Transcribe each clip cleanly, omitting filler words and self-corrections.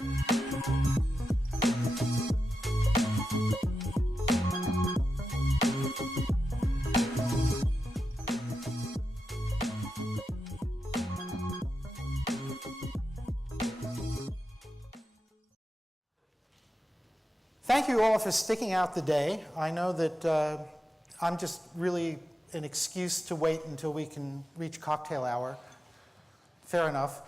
Thank you all for sticking out the day. I know that I'm just really an excuse to wait until we can reach cocktail hour. Fair enough.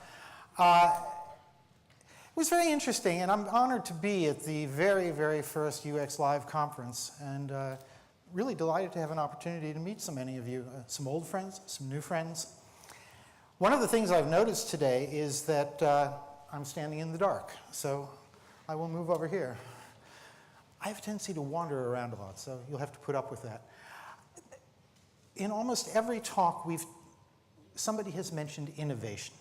It was very interesting, and I'm honored to be at the very, very first UX Live conference, and really delighted to have an opportunity to meet so many of you, some old friends, some new friends. One of the things I've noticed today is that I'm standing in the dark, so I will move over here. I have a tendency to wander around a lot, so you'll have to put up with that. In almost every talk, somebody has mentioned innovation.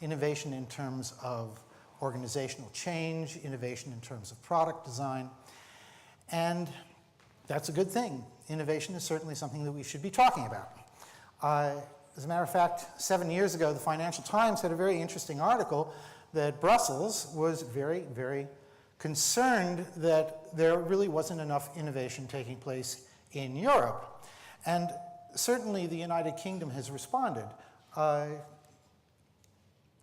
Innovation in terms of organizational change, innovation in terms of product design, and that's a good thing. Innovation is certainly something that we should be talking about. As a matter of fact, 7 years ago, the Financial Times had a very interesting article that Brussels was very, very concerned that there really wasn't enough innovation taking place in Europe. And certainly the United Kingdom has responded. There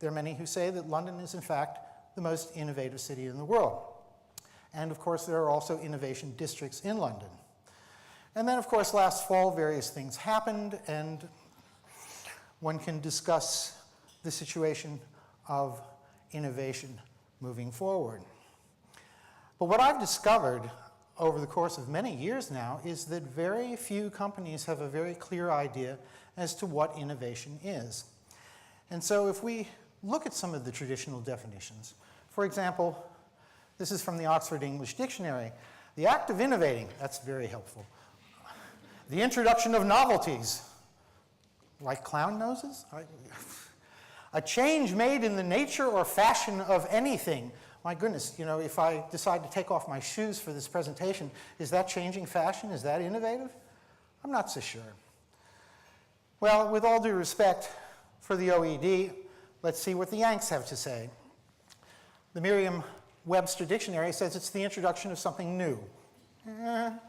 are many who say that London is in fact the most innovative city in the world. And of course there are also innovation districts in London. And then of course last fall various things happened, and one can discuss the situation of innovation moving forward. But what I've discovered over the course of many years now is that very few companies have a very clear idea as to what innovation is. And so if we look at some of the traditional definitions, for example, this is from the Oxford English Dictionary. The act of innovating, that's very helpful. The introduction of novelties, like clown noses? A change made in the nature or fashion of anything. My goodness, you know, if I decide to take off my shoes for this presentation, is that changing fashion? Is that innovative? I'm not so sure. Well, with all due respect for the OED, let's see what the Yanks have to say. The Merriam-Webster Dictionary says it's the introduction of something new. A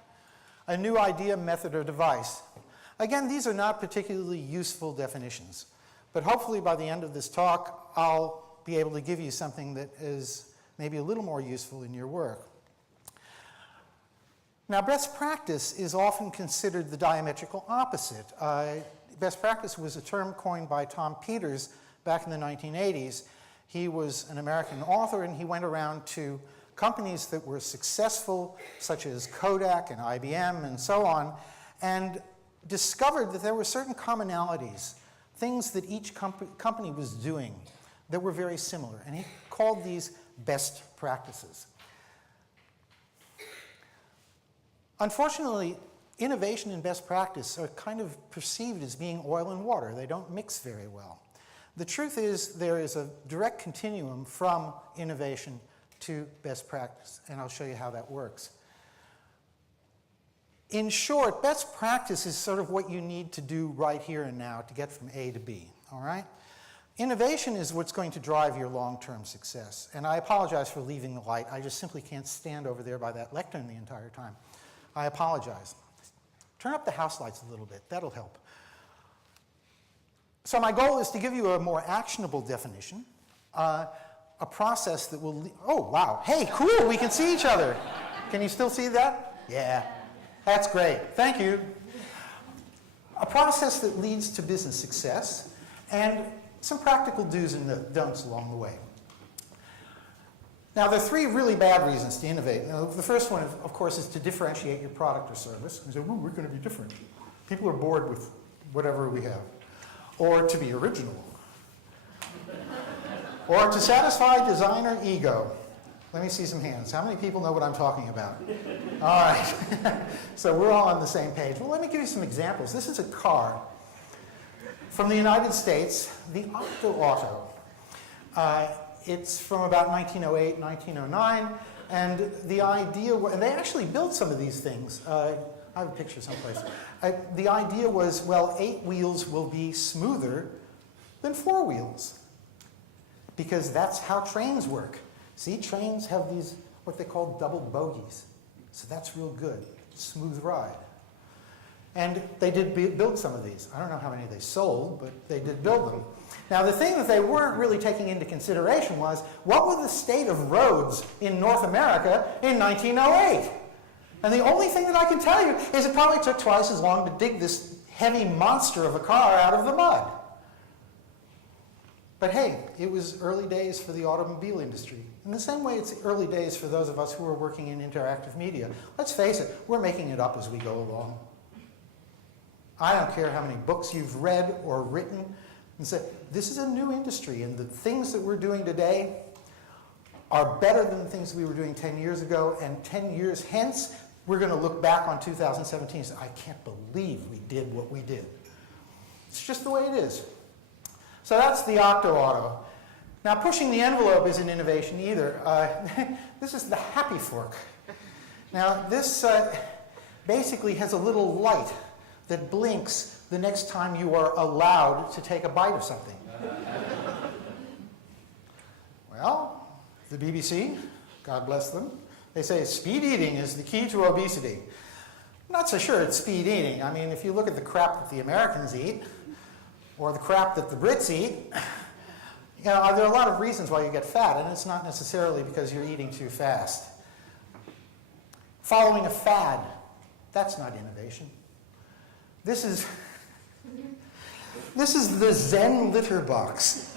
new idea, method, or device. Again, these are not particularly useful definitions, but hopefully by the end of this talk, I'll be able to give you something that is maybe a little more useful in your work. Now, best practice is often considered the diametrical opposite. Best practice was a term coined by Tom Peters back in the 1980s. He was an American author, and he went around to companies that were successful, such as Kodak and IBM and so on, and discovered that there were certain commonalities, things that each company was doing that were very similar, and he called these best practices. Unfortunately, innovation and best practice are kind of perceived as being oil and water. They don't mix very well. The truth is there is a direct continuum from innovation to best practice, and I'll show you how that works. In short, best practice is sort of what you need to do right here and now to get from A to B, all right? Innovation is what's going to drive your long-term success. And I apologize for leaving the light. I just simply can't stand over there by that lectern the entire time. I apologize. Turn up the house lights a little bit. That'll help. So my goal is to give you a more actionable definition, a process that will, oh, wow. Hey, cool, we can see each other. Can you still see that? Yeah, that's great. Thank you. A process that leads to business success, and some practical do's and don'ts along the way. Now, there are three really bad reasons to innovate. Now, the first one, of course, is to differentiate your product or service. You say, ooh, we're going to be different. People are bored with whatever we have. Or to be original. Or to satisfy designer ego. Let me see some hands. How many people know what I'm talking about? All right. So we're all on the same page. Well, let me give you some examples. This is a car from the United States, the Octo Auto. It's from about 1908, 1909, and the idea, and they actually built some of these things. I have a picture someplace. The idea was, well, 8 wheels will be smoother than 4 wheels, because that's how trains work. See, trains have these, what they call double bogies. So that's real good, smooth ride. And they did build some of these. I don't know how many they sold, but they did build them. Now, the thing that they weren't really taking into consideration was, what were the state of roads in North America in 1908? And the only thing that I can tell you is it probably took twice as long to dig this heavy monster of a car out of the mud. But hey, it was early days for the automobile industry. In the same way it's early days for those of us who are working in interactive media. Let's face it, we're making it up as we go along. I don't care how many books you've read or written, and say, this is a new industry, and the things that we're doing today are better than the things we were doing 10 years ago, and 10 years hence, we're going to look back on 2017 and say, I can't believe we did what we did. It's just the way it is. So that's the Octo-Auto. Now, pushing the envelope isn't innovation either. This is the Happy Fork. Now, this basically has a little light that blinks the next time you are allowed to take a bite of something. Well, the BBC, God bless them, they say speed eating is the key to obesity. I'm not so sure it's speed eating. I mean, if you look at the crap that the Americans eat, or the crap that the Brits eat, you know, there are a lot of reasons why you get fat, and it's not necessarily because you're eating too fast. Following a fad, that's not innovation. This is the Zen litter box.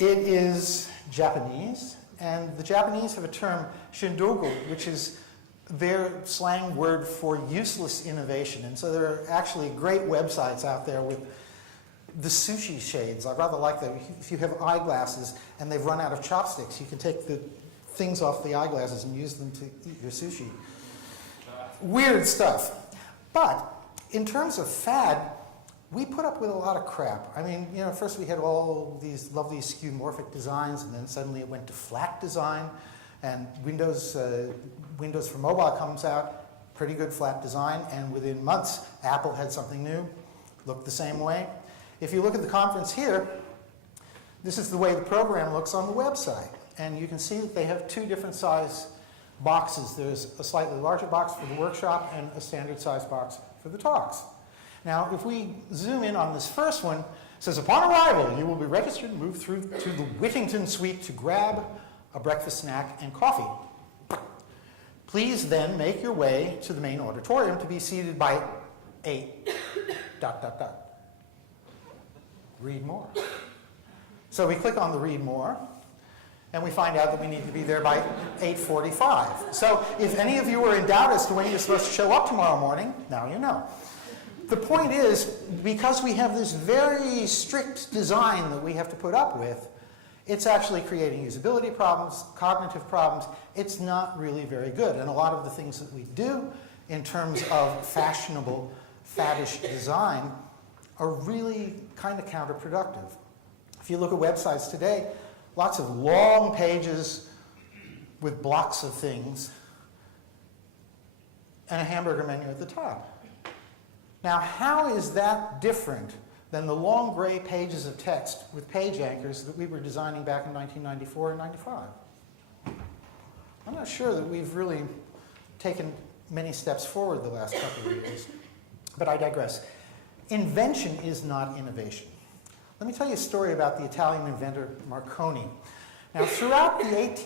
It is Japanese, and the Japanese have a term, shindogu, which is their slang word for useless innovation. And so there are actually great websites out there with the sushi shades. I rather like that. If you have eyeglasses and they've run out of chopsticks, you can take the things off the eyeglasses and use them to eat your sushi. Weird stuff. But in terms of fad, we put up with a lot of crap. I mean, you know, first we had all these lovely skeuomorphic designs, and then suddenly it went to flat design, and Windows for mobile comes out, pretty good flat design, and within months, Apple had something new, looked the same way. If you look at the conference here, this is the way the program looks on the website, and you can see that they have two different size boxes. There's a slightly larger box for the workshop and a standard size box for the talks. Now, if we zoom in on this first one, it says, upon arrival, you will be registered and moved through to the Whittington suite to grab a breakfast snack and coffee. Please then make your way to the main auditorium to be seated by a ... Read more. So we click on the read more, and we find out that we need to be there by 8:45. So if any of you are in doubt as to when you're supposed to show up tomorrow morning, now you know. The point is, because we have this very strict design that we have to put up with, it's actually creating usability problems, cognitive problems. It's not really very good. And a lot of the things that we do in terms of fashionable, faddish design are really kind of counterproductive. If you look at websites today, lots of long pages with blocks of things and a hamburger menu at the top. Now, how is that different than the long gray pages of text with page anchors that we were designing back in 1994 and 95? I'm not sure that we've really taken many steps forward the last couple of years, but I digress. Invention is not innovation. Let me tell you a story about the Italian inventor Marconi. Now, throughout the late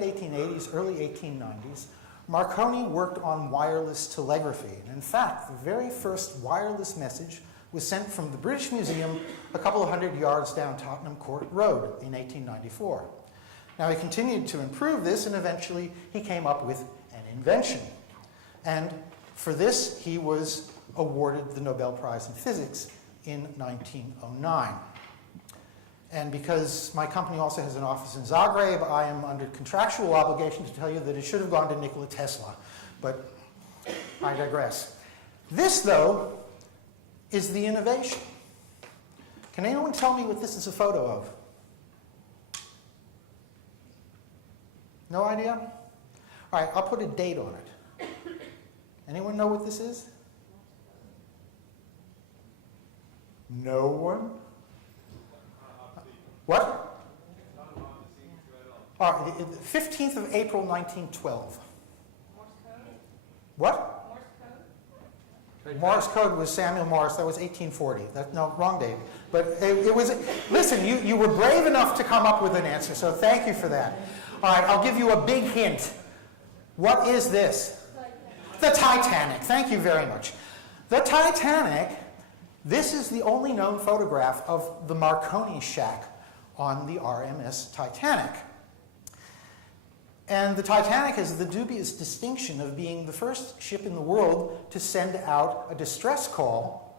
1880s, early 1890s, Marconi worked on wireless telegraphy. And in fact, the very first wireless message was sent from the British Museum a couple of hundred yards down Tottenham Court Road in 1894. Now, he continued to improve this, and eventually he came up with an invention. And for this, he was awarded the Nobel Prize in Physics in 1909. And because my company also has an office in Zagreb, I am under contractual obligation to tell you that it should have gone to Nikola Tesla. But I digress. This, though, is the innovation. Can anyone tell me what this is a photo of? No idea? All right, I'll put a date on it. Anyone know what this is? No one? What? All right, the 15th of April, 1912. Morse code? What? Morse code? Morse code was Samuel Morse. That was 1840. No, wrong date. But it was, listen, you were brave enough to come up with an answer, so thank you for that. All right, I'll give you a big hint. What is this? The Titanic. Thank you very much. The Titanic, this is the only known photograph of the Marconi shack on the RMS Titanic. And the Titanic has the dubious distinction of being the first ship in the world to send out a distress call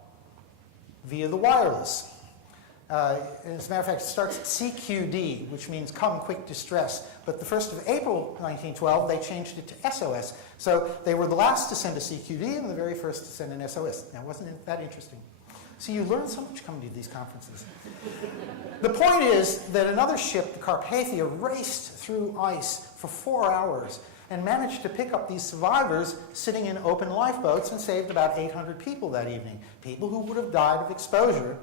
via the wireless. As a matter of fact, it starts at CQD, which means come quick distress. But the 1st of April 1912, they changed it to SOS. So they were the last to send a CQD and the very first to send an SOS. Now, wasn't that interesting? See, you learn so much coming to these conferences. The point is that another ship, the Carpathia, raced through ice for 4 hours and managed to pick up these survivors sitting in open lifeboats and saved about 800 people that evening. People who would have died of exposure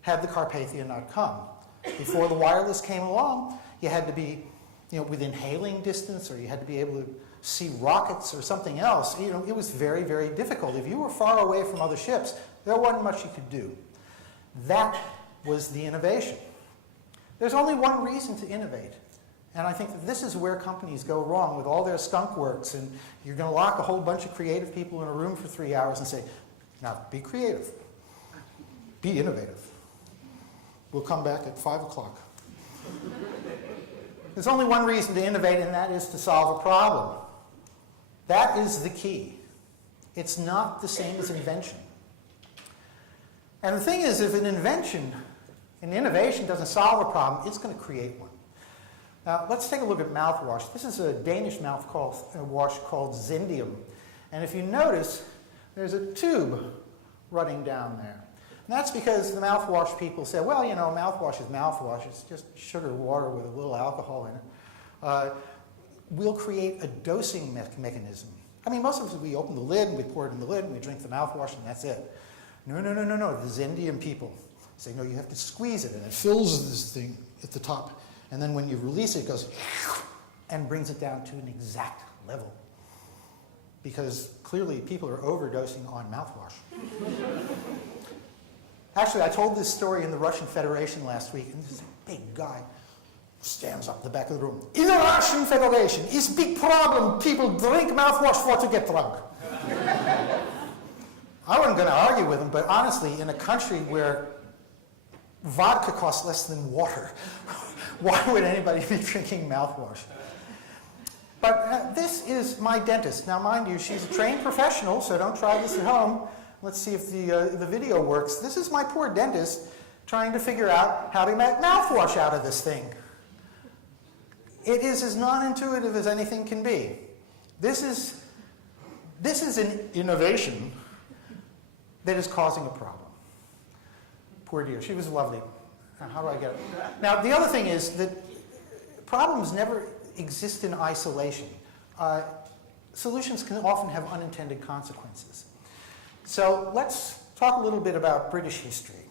had the Carpathia not come. Before the wireless came along, you had to be within hailing distance, or you had to be able to see rockets or something else. It was very, very difficult. If you were far away from other ships, there wasn't much you could do. That was the innovation. There's only one reason to innovate. And I think that this is where companies go wrong with all their skunk works. And you're going to lock a whole bunch of creative people in a room for 3 hours and say, now be creative. Be innovative. We'll come back at 5 o'clock. There's only one reason to innovate, and that is to solve a problem. That is the key. It's not the same as invention. And the thing is, if an innovation doesn't solve a problem, it's going to create one. Now, let's take a look at mouthwash. This is a Danish mouthwash called Zendium. And if you notice, there's a tube running down there. And that's because the mouthwash people say, well, mouthwash is mouthwash. It's just sugar water with a little alcohol in it. We'll create a dosing mechanism. I mean, most of us, we open the lid, and we pour it in the lid, and we drink the mouthwash, and that's it. No. The Zendium people say, no, you have to squeeze it, and it fills this thing at the top. And then when you release it, it goes and brings it down to an exact level. Because clearly people are overdosing on mouthwash. Actually, I told this story in the Russian Federation last week, and this is a big guy stands up in the back of the room. In the Russian Federation, it's a big problem. People drink mouthwash for to get drunk. I wasn't going to argue with him, but honestly, in a country where vodka costs less than water, why would anybody be drinking mouthwash? But this is my dentist. Now, mind you, she's a trained professional, so don't try this at home. Let's see if the video works. This is my poor dentist trying to figure out how to make mouthwash out of this thing. It is as non-intuitive as anything can be. This is an innovation that is causing a problem. Poor dear, she was lovely. Now, how do I get it? Now, the other thing is that problems never exist in isolation. Solutions can often have unintended consequences. So let's talk a little bit about British history.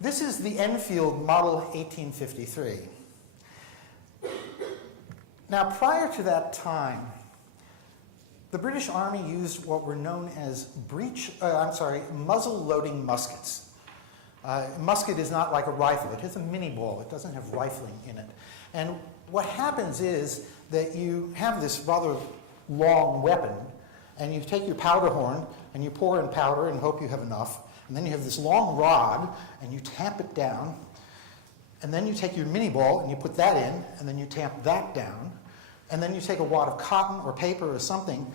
This is the Enfield Model 1853. Now, prior to that time, the British Army used what were known as muzzle-loading muskets. Musket is not like a rifle. It has a mini ball. It doesn't have rifling in it. And what happens is that you have this rather long weapon, and you take your powder horn, and you pour in powder and hope you have enough. And then you have this long rod, and you tamp it down. And then you take your mini ball, and you put that in, and then you tamp that down. And then you take a wad of cotton or paper or something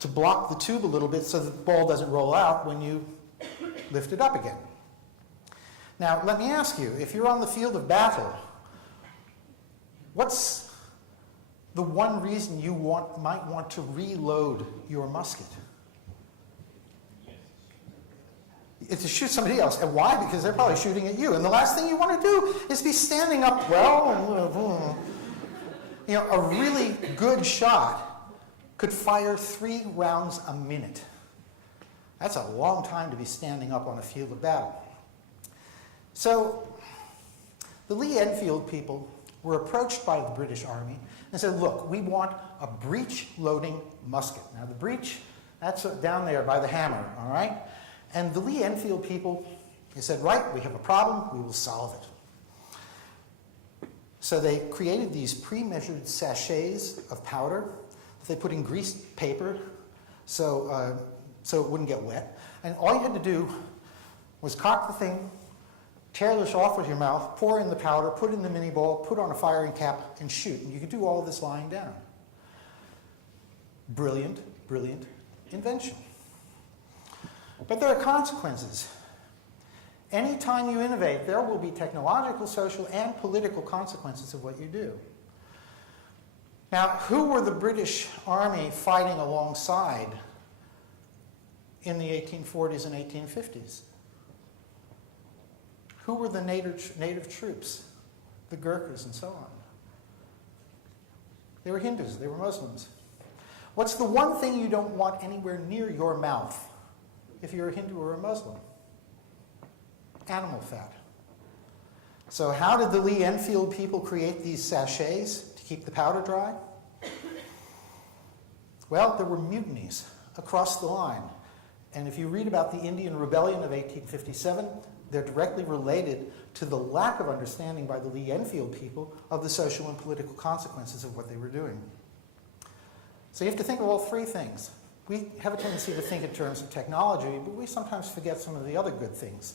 to block the tube a little bit so that the ball doesn't roll out when you lift it up again. Now, let me ask you, if you're on the field of battle, what's the one reason you might want to reload your musket? It's to shoot somebody else. And why? Because they're probably shooting at you. And the last thing you want to do is be standing up well. A really good shot could fire 3 rounds a minute. That's a long time to be standing up on a field of battle. So the Lee Enfield people were approached by the British Army and said, look, we want a breech-loading musket. Now the breech, that's down there by the hammer, all right? And the Lee Enfield people, they said, right, we have a problem, we will solve it. So they created these pre-measured sachets of powder that they put in greased paper so it wouldn't get wet. And all you had to do was cock the thing, tear this off with your mouth, pour in the powder, put in the mini ball, put on a firing cap, and shoot. And you could do all this lying down. Brilliant, brilliant invention. But there are consequences. Anytime you innovate, there will be technological, social, and political consequences of what you do. Now, who were the British Army fighting alongside in the 1840s and 1850s? Who were the native troops? The Gurkhas and so on. They were Hindus, they were Muslims. What's the one thing you don't want anywhere near your mouth if you're a Hindu or a Muslim? Animal fat. So how did the Lee Enfield people create these sachets to keep the powder dry? Well, there were mutinies across the line. And if you read about the Indian Rebellion of 1857, they're directly related to the lack of understanding by the Lee Enfield people of the social and political consequences of what they were doing. So you have to think of all three things. We have a tendency to think in terms of technology, but we sometimes forget some of the other good things,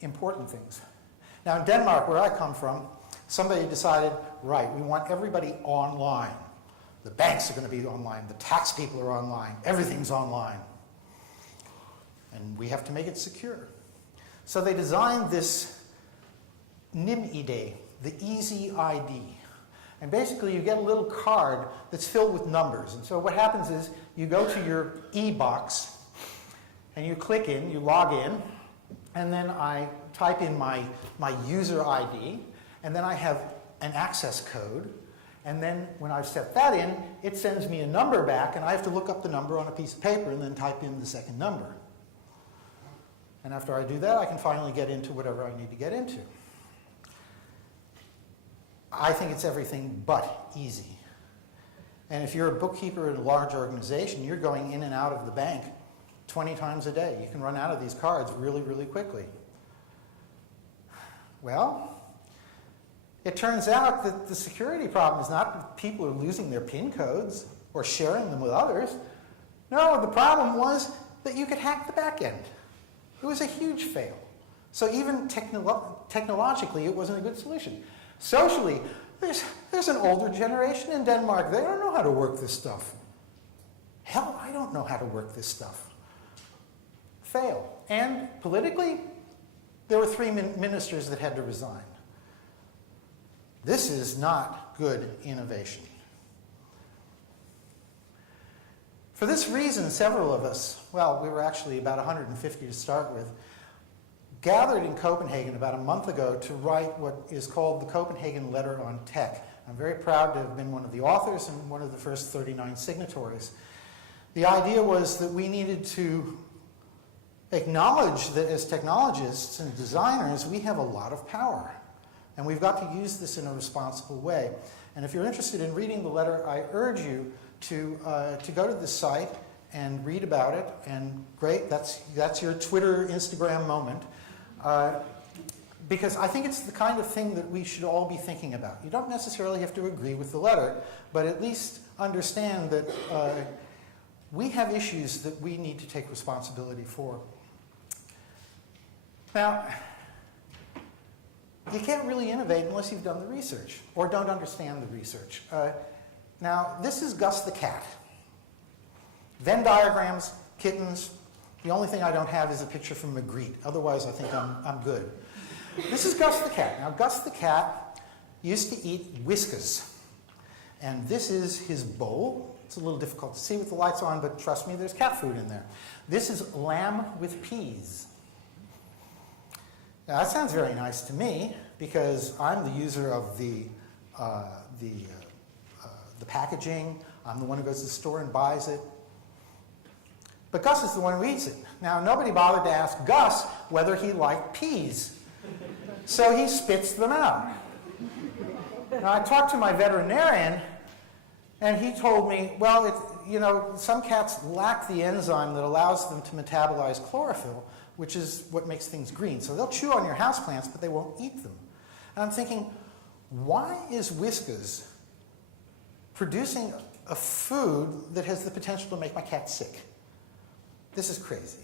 important things. Now in Denmark, where I come from, somebody decided, right, we want everybody online. The banks are going to be online, the tax people are online, everything's online. And we have to make it secure. So they designed this NemID, the Easy ID. And basically you get a little card that's filled with numbers. And so what happens is you go to your e-box and you click in, you log in, and then I type in my user ID, and then I have an access code. And then when I've set that in, it sends me a number back, and I have to look up the number on a piece of paper and then type in the second number. And after I do that, I can finally get into whatever I need to get into. I think it's everything but easy. And if you're a bookkeeper in a large organization, you're going in and out of the bank 20 times a day. You can run out of these cards really, really quickly. Well, it turns out that the security problem is not that people are losing their PIN codes or sharing them with others. No, the problem was that you could hack the back end. It was a huge fail. So even technologically, it wasn't a good solution. Socially, there's an older generation in Denmark. They don't know how to work this stuff. Hell, I don't know how to work this stuff. Fail. And politically, there were 3 ministers that had to resign. This is not good innovation. For this reason, several of us, well, we were actually about 150 to start with, gathered in Copenhagen about a month ago to write what is called the Copenhagen Letter on Tech. I'm very proud to have been one of the authors and one of the first 39 signatories. The idea was that we needed to acknowledge that as technologists and designers, we have a lot of power. And we've got to use this in a responsible way. And if you're interested in reading the letter, I urge you to go to this site and read about it. And great, that's your Twitter, Instagram moment. Because I think it's the kind of thing that we should all be thinking about. You don't necessarily have to agree with the letter, but at least understand that we have issues that we need to take responsibility for. Now, you can't really innovate unless you've done the research or don't understand the research. Now, this is Gus the cat. Venn diagrams, kittens. The only thing I don't have is a picture from Magritte. Otherwise, I think I'm good. This is Gus the cat. Now, Gus the cat used to eat Whiskas. And this is his bowl. It's a little difficult to see with the lights on, but trust me, there's cat food in there. This is lamb with peas. Now, that sounds very nice to me because I'm the user of the packaging. I'm the one who goes to the store and buys it. But Gus is the one who eats it. Now, nobody bothered to ask Gus whether he liked peas. So he spits them out. Now, I talked to my veterinarian, and he told me, well, some cats lack the enzyme that allows them to metabolize chlorophyll, which is what makes things green. So they'll chew on your houseplants, but they won't eat them. And I'm thinking, why is Whiskas producing a food that has the potential to make my cat sick? This is crazy.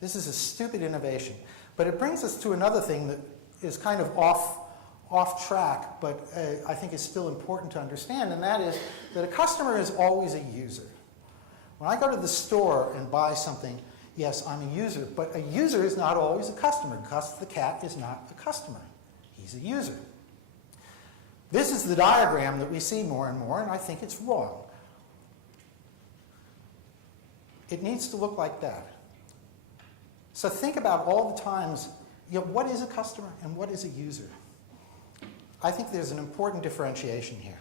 This is a stupid innovation. But it brings us to another thing that is kind of off track, but I think is still important to understand, and that is that a customer is always a user. When I go to the store and buy something, yes, I'm a user, but a user is not always a customer, because the cat is not a customer. He's a user. This is the diagram that we see more and more, and I think it's wrong. It needs to look like that. So think about all the times, what is a customer and what is a user? I think there's an important differentiation here.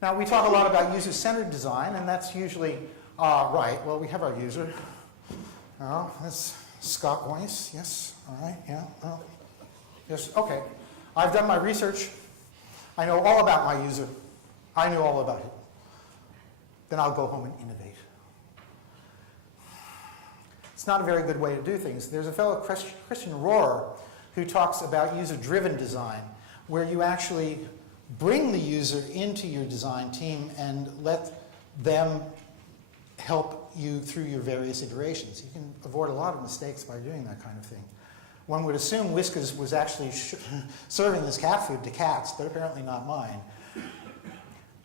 Now, we talk a lot about user-centered design, and that's usually, right, well, we have our user. Oh, that's Scott Weiss, yes, all right, yeah, oh, yes, okay. I've done my research. I know all about my user. I know all about it. Then I'll go home and innovate. It's not a very good way to do things. There's a fellow, Christian Rohrer, who talks about user-driven design, where you actually bring the user into your design team and let them help you through your various iterations. You can avoid a lot of mistakes by doing that kind of thing. One would assume Whiskas was actually serving this cat food to cats, but apparently not mine.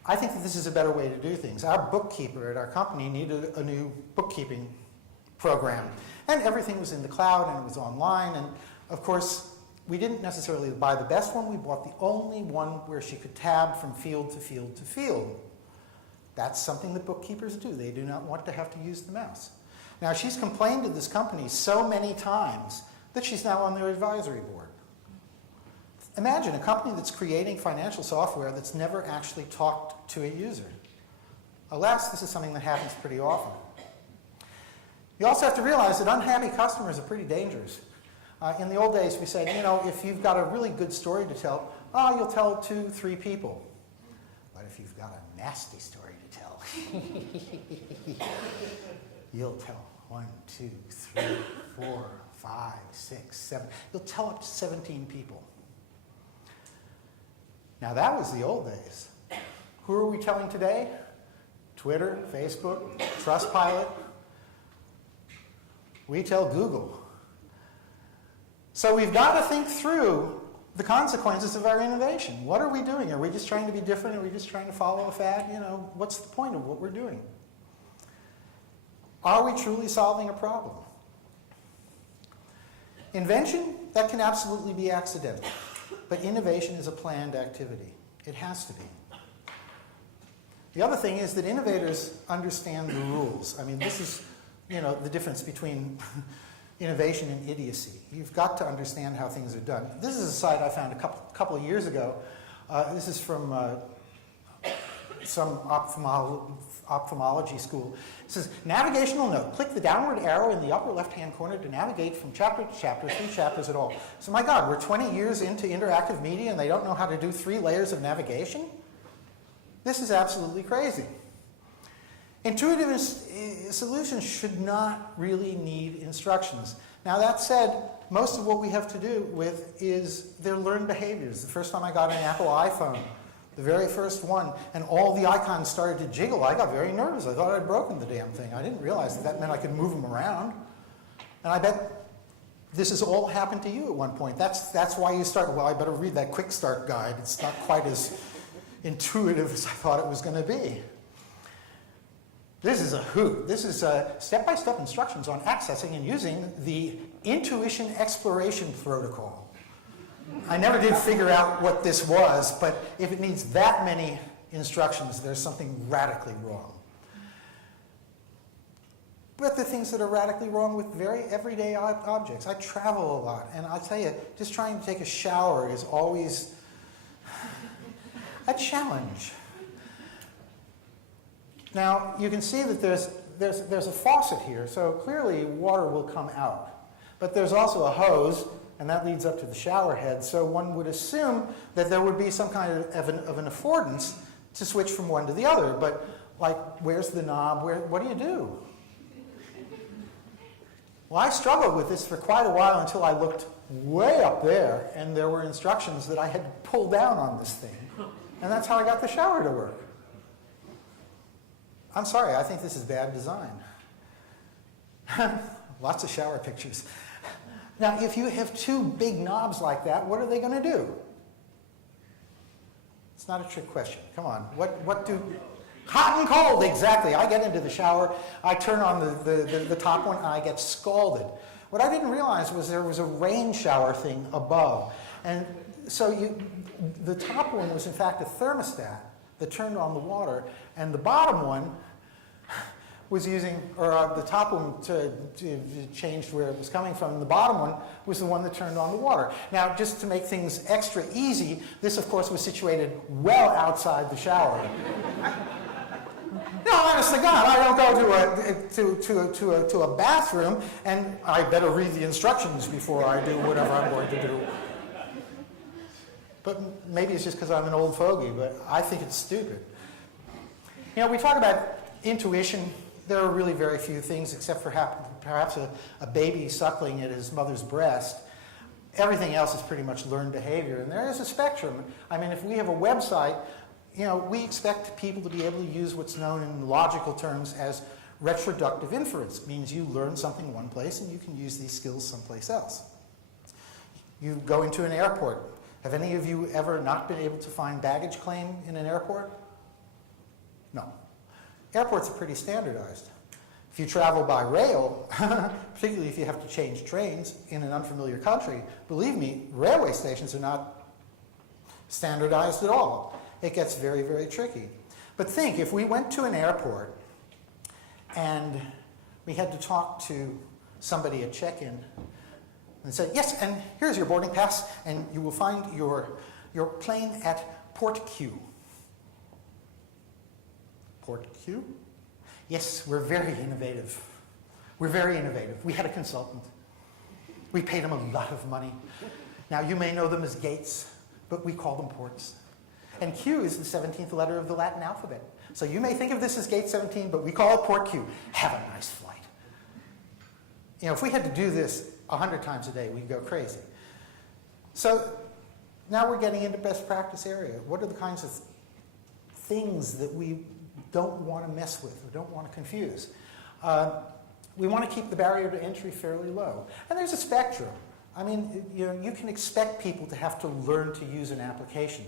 I think that this is a better way to do things. Our bookkeeper at our company needed a new bookkeeping program, and everything was in the cloud and it was online, and of course we didn't necessarily buy the best one. We bought the only one where she could tab from field to field to field. That's something that bookkeepers do. They do not want to have to use the mouse. Now, she's complained to this company so many times that she's now on their advisory board. Imagine a company that's creating financial software that's never actually talked to a user. Alas, this is something that happens pretty often. You also have to realize that unhappy customers are pretty dangerous. In the old days, we said, if you've got a really good story to tell, you'll tell it to 3 people. But if you've got a nasty story to tell, you'll tell 1, 2, 3, 4, 5, 6, 7. You'll tell up to 17 people. Now, that was the old days. Who are we telling today? Twitter, Facebook, Trustpilot. We tell Google. So we've got to think through the consequences of our innovation. What are we doing? Are we just trying to be different? Are we just trying to follow a fad? What's the point of what we're doing? Are we truly solving a problem? Invention, that can absolutely be accidental. But innovation is a planned activity. It has to be. The other thing is that innovators understand the rules. I mean, this is, the difference between innovation and idiocy. You've got to understand how things are done. This is a site I found a couple of years ago. This is from some ophthalmology school. It says, navigational note. Click the downward arrow in the upper left-hand corner to navigate from chapter to chapter, 3 chapters at all. So my God, we're 20 years into interactive media and they don't know how to do 3 layers of navigation? This is absolutely crazy. Intuitive solutions should not really need instructions. Now that said, most of what we have to do with is their learned behaviors. The first time I got an Apple iPhone, the very first one, and all the icons started to jiggle, I got very nervous. I thought I'd broken the damn thing. I didn't realize that meant I could move them around. And I bet this has all happened to you at one point. That's why you start, well, I better read that quick start guide. It's not quite as intuitive as I thought it was going to be. This is a hoot. This is step-by-step instructions on accessing and using the Intuition Exploration Protocol. I never did figure out what this was, but if it needs that many instructions, there's something radically wrong. But the things that are radically wrong with very everyday objects. I travel a lot, and I'll tell you, just trying to take a shower is always a challenge. Now, you can see that there's a faucet here, so clearly water will come out. But there's also a hose and that leads up to the shower head. So one would assume that there would be some kind of an affordance to switch from one to the other. But like, where's the knob? What do you do? Well, I struggled with this for quite a while until I looked way up there, and there were instructions that I had to pull down on this thing. And that's how I got the shower to work. I'm sorry, I think this is bad design. Lots of shower pictures. Now, if you have two big knobs like that, what are they going to do? It's not a trick question. Come on. What do... Hot and cold, exactly. I get into the shower, I turn on the top one, and I get scalded. What I didn't realize was there was a rain shower thing above. And so the top one was in fact a thermostat that turned on the water, and the bottom one was using, or the top one changed where it was coming from, and the bottom one was the one that turned on the water. Now, just to make things extra easy, this of course was situated well outside the shower. No, honest to God, I don't go to a bathroom, and I better read the instructions before I do whatever I'm going to do. But maybe it's just because I'm an old fogey, but I think it's stupid. You know, we talk about intuition. There are really very few things, except for perhaps a baby suckling at his mother's breast. Everything else is pretty much learned behavior, and there is a spectrum. I mean, if we have a website, you know, we expect people to be able to use what's known in logical terms as retroductive inference. It means you learn something one place and you can use these skills someplace else. You go into an airport. Have any of you ever not been able to find baggage claim in an airport? No. Airports are pretty standardized. If you travel by rail, particularly if you have to change trains in an unfamiliar country, believe me, railway stations are not standardized at all. It gets very, very tricky. But think, if we went to an airport and we had to talk to somebody at check-in and said, yes, and here's your boarding pass, and you will find your plane at Port Q. Port Q? Yes, we're very innovative. We're very innovative. We had a consultant. We paid him a lot of money. Now, you may know them as gates, but we call them ports. And Q is the 17th letter of the Latin alphabet. So you may think of this as gate 17, but we call it Port Q. Have a nice flight. You know, if we had to do this 100 times a day, we'd go crazy. So now we're getting into best practice area. What are the kinds of things that we don't want to mess with or don't want to confuse? We want to keep the barrier to entry fairly low. And there's a spectrum. I mean, you know, you can expect people to have to learn to use an application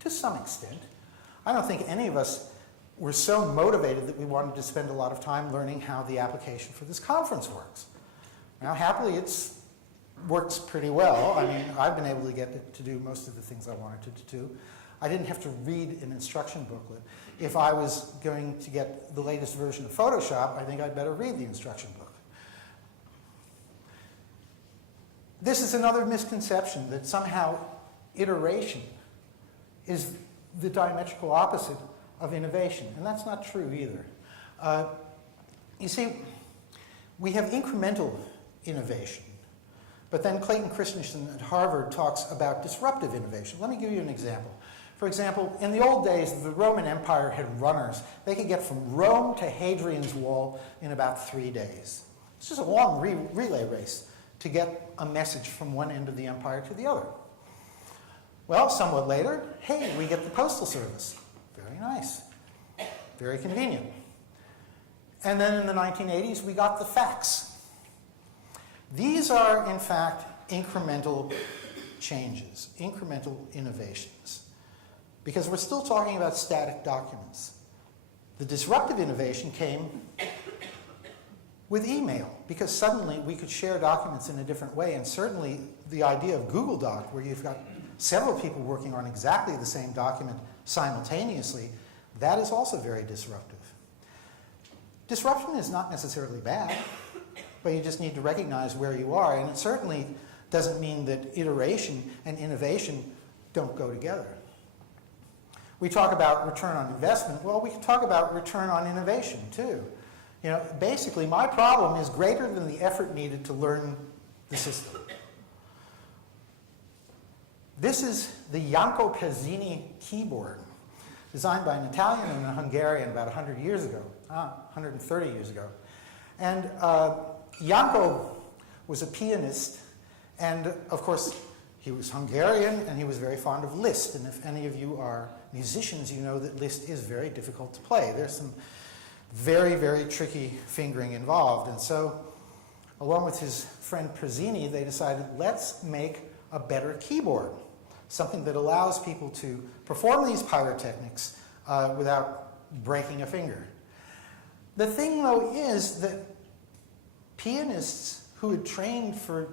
to some extent. I don't think any of us were so motivated that we wanted to spend a lot of time learning how the application for this conference works. Now, happily, it works pretty well. I mean, I've been able to get it to do most of the things I wanted it to do. I didn't have to read an instruction booklet. If I was going to get the latest version of Photoshop, I think I'd better read the instruction booklet. This is another misconception, that somehow iteration is the diametrical opposite of innovation, and that's not true either. You see, we have incremental innovation, but then Clayton Christensen at Harvard talks about disruptive innovation. Let me give you an example. For example, in the old days, the Roman Empire had runners. They could get from Rome to Hadrian's Wall in about 3 days. It's just a long relay race to get a message from one end of the empire to the other. Well, somewhat later, hey, we get the postal service. Very nice. Very convenient. And then in the 1980s, we got the fax. These are, in fact, incremental changes, incremental innovations, because we're still talking about static documents. The disruptive innovation came with email, because suddenly we could share documents in a different way, and certainly the idea of Google Doc, where you've got several people working on exactly the same document simultaneously, that is also very disruptive. Disruption is not necessarily bad, but you just need to recognize where you are, and it certainly doesn't mean that iteration and innovation don't go together. We talk about return on investment. Well, we can talk about return on innovation too. You know, basically, my problem is greater than the effort needed to learn the system. This is the Janko Pezzini keyboard, designed by an Italian and a Hungarian about 100 years ago, 130 years ago. And Janko was a pianist, and of course, he was Hungarian, and he was very fond of Liszt. And if any of you are musicians, you know that Liszt is very difficult to play. There's some very, very tricky fingering involved. And so, along with his friend Pezzini, they decided, let's make a better keyboard, something that allows people to perform these pyrotechnics without breaking a finger. The thing, though, is that pianists who had trained for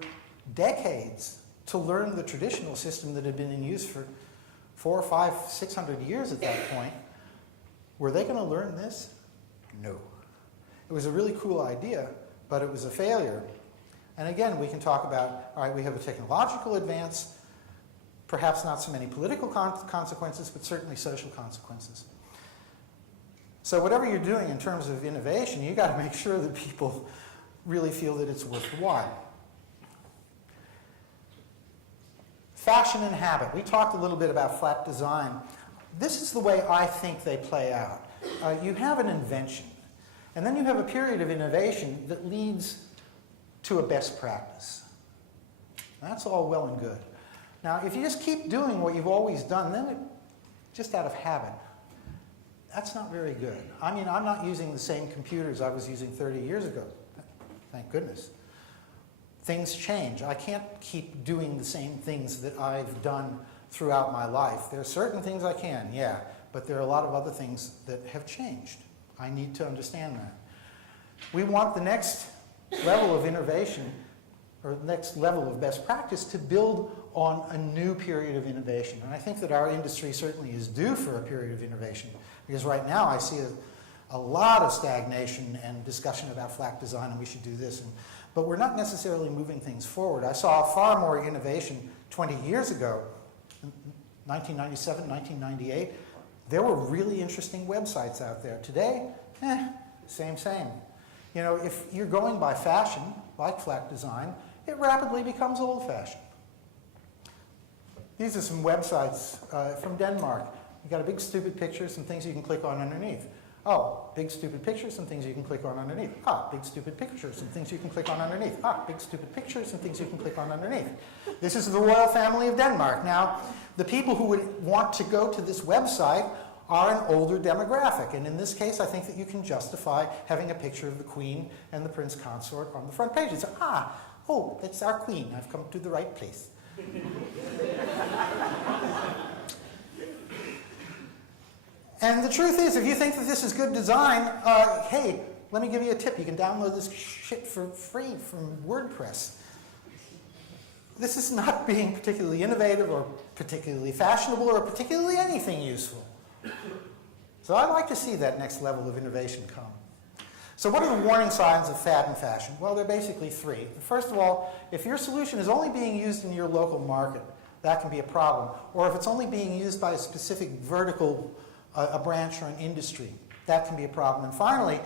decades to learn the traditional system that had been in use for 400, 500, 600 years at that point, were they going to learn this? No. It was a really cool idea, but it was a failure. And again, we can talk about, all right, we have a technological advance, perhaps not so many political consequences, but certainly social consequences. So whatever you're doing in terms of innovation, you got to make sure that people really feel that it's worthwhile. Fashion and habit. We talked a little bit about flat design. This is the way I think they play out. You have an invention, and then you have a period of innovation that leads to a best practice. That's all well and good. Now, if you just keep doing what you've always done, then just out of habit, that's not very good. I mean, I'm not using the same computers I was using 30 years ago. Thank goodness. Things change. I can't keep doing the same things that I've done throughout my life. There are certain things I can, yeah, but there are a lot of other things that have changed. I need to understand that. We want the next level of innovation, or next level of best practice, to build on a new period of innovation. And I think that our industry certainly is due for a period of innovation, because right now I see a lot of stagnation and discussion about flat design, and we should do this. But we're not necessarily moving things forward. I saw far more innovation 20 years ago, 1997, 1998. There were really interesting websites out there. Today, same. You know, if you're going by fashion, like flat design, it rapidly becomes old-fashioned. These are some websites from Denmark. You got a big stupid picture, some things you can click on underneath. Oh, big stupid pictures, some things you can click on underneath. Big stupid pictures, some things you can click on underneath. Big stupid pictures, some things you can click on underneath. This is the royal family of Denmark. Now, the people who would want to go to this website are an older demographic. And in this case, I think that you can justify having a picture of the queen and the prince consort on the front page. It's, oh, that's our queen. I've come to the right place. And the truth is, if you think that this is good design, hey, let me give you a tip. You can download this shit for free from WordPress. This is not being particularly innovative or particularly fashionable or particularly anything useful. So I'd like to see that next level of innovation come. So what are the warning signs of fad and fashion? Well, they're basically three. First of all, if your solution is only being used in your local market, that can be a problem. Or if it's only being used by a specific vertical, a branch or an industry, that can be a problem. And finally,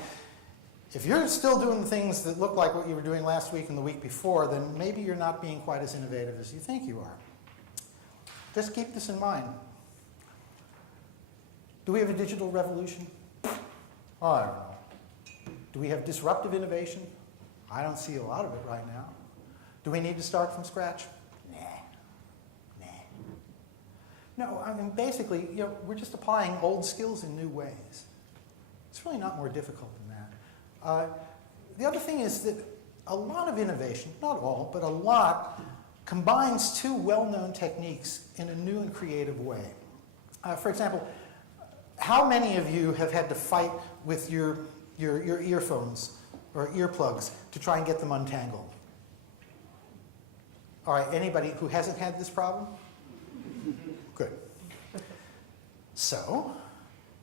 if you're still doing the things that look like what you were doing last week and the week before, then maybe you're not being quite as innovative as you think you are. Just keep this in mind. Do we have a digital revolution? Oh, I don't know. Do we have disruptive innovation? I don't see a lot of it right now. Do we need to start from scratch? Nah. No, I mean, basically, you know, we're just applying old skills in new ways. It's really not more difficult than that. The other thing is that a lot of innovation, not all, but a lot, combines two well-known techniques in a new and creative way. For example, how many of you have had to fight with your earphones or earplugs to try and get them untangled? All right, anybody who hasn't had this problem? Good. So,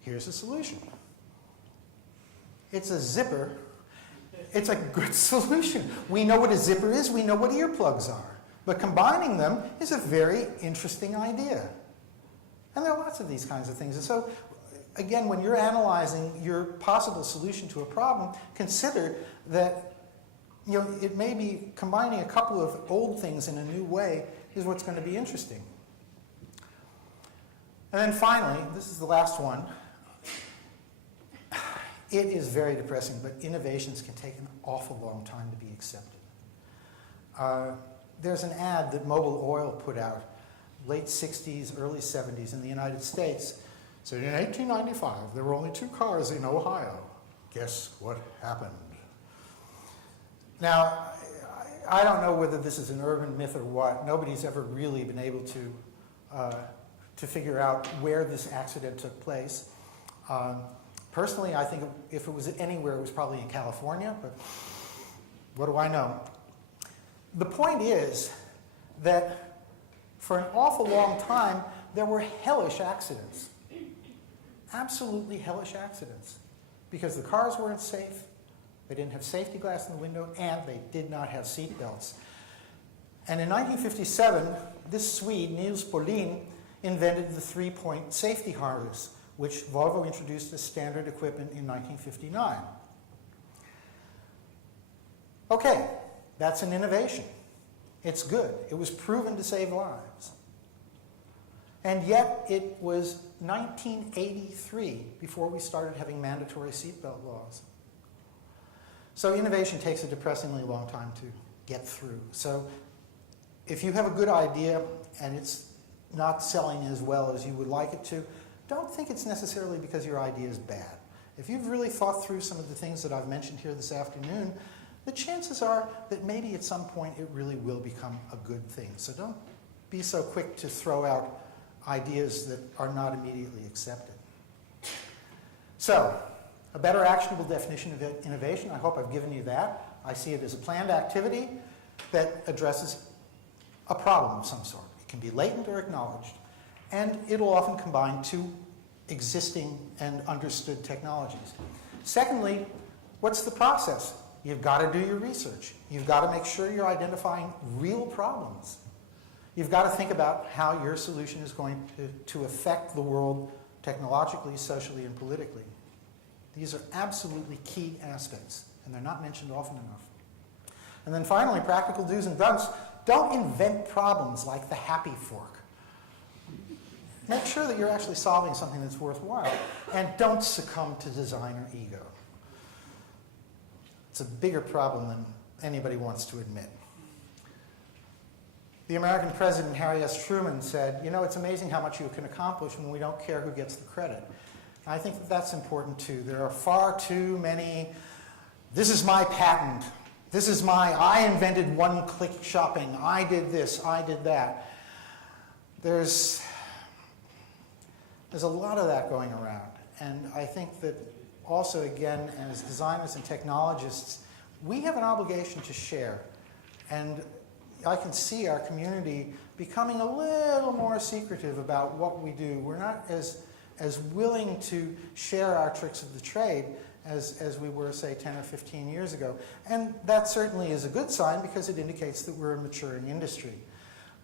here's a solution. It's a zipper. It's a good solution. We know what a zipper is, we know what earplugs are. But combining them is a very interesting idea. And there are lots of these kinds of things. And so, again, when you're analyzing your possible solution to a problem, consider that, you know, it may be combining a couple of old things in a new way is what's going to be interesting. And then finally, this is the last one. It is very depressing, but innovations can take an awful long time to be accepted. There's an ad that Mobil Oil put out, late 60s, early 70s in the United States. So in 1895, there were only 2 cars in Ohio. Guess what happened? Now, I don't know whether this is an urban myth or what. Nobody's ever really been able to figure out where this accident took place. Personally, I think if it was anywhere, it was probably in California, but what do I know? The point is that for an awful long time, there were hellish accidents. Absolutely hellish accidents. Because the cars weren't safe, they didn't have safety glass in the window, and they did not have seat belts. And in 1957, this Swede, Niels Bolin, invented the 3-point safety harness, which Volvo introduced as standard equipment in 1959. Okay, that's an innovation. It's good. It was proven to save lives. And yet it was 1983 before we started having mandatory seatbelt laws. So innovation takes a depressingly long time to get through. So if you have a good idea and it's not selling as well as you would like it to, don't think it's necessarily because your idea is bad. If you've really thought through some of the things that I've mentioned here this afternoon, the chances are that maybe at some point it really will become a good thing. So don't be so quick to throw out ideas that are not immediately accepted. So, a better actionable definition of innovation, I hope I've given you that. I see it as a planned activity that addresses a problem of some sort. It can be latent or acknowledged, and it'll often combine 2 existing and understood technologies. Secondly, what's the process? You've got to do your research. You've got to make sure you're identifying real problems. You've got to think about how your solution is going to affect the world technologically, socially, and politically. These are absolutely key aspects, and they're not mentioned often enough. And then finally, practical do's and don'ts. Don't invent problems like the happy fork. Make sure that you're actually solving something that's worthwhile, and don't succumb to designer ego. It's a bigger problem than anybody wants to admit. The American president, Harry S. Truman, said, you know, it's amazing how much you can accomplish when we don't care who gets the credit. I think that that's important too. There are far too many, this is my patent, this is I invented one-click shopping, I did this, I did that. There's a lot of that going around. And I think that also, again, as designers and technologists, we have an obligation to share. And I can see our community becoming a little more secretive about what we do. We're not as willing to share our tricks of the trade as we were, say, 10 or 15 years ago. And that certainly is a good sign because it indicates that we're a maturing industry.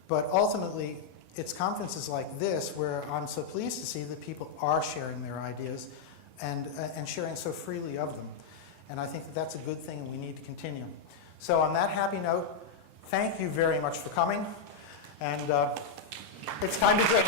But ultimately, it's conferences like this where I'm so pleased to see that people are sharing their ideas and sharing so freely of them. And I think that that's a good thing and we need to continue. So on that happy note, thank you very much for coming. And it's time to drink.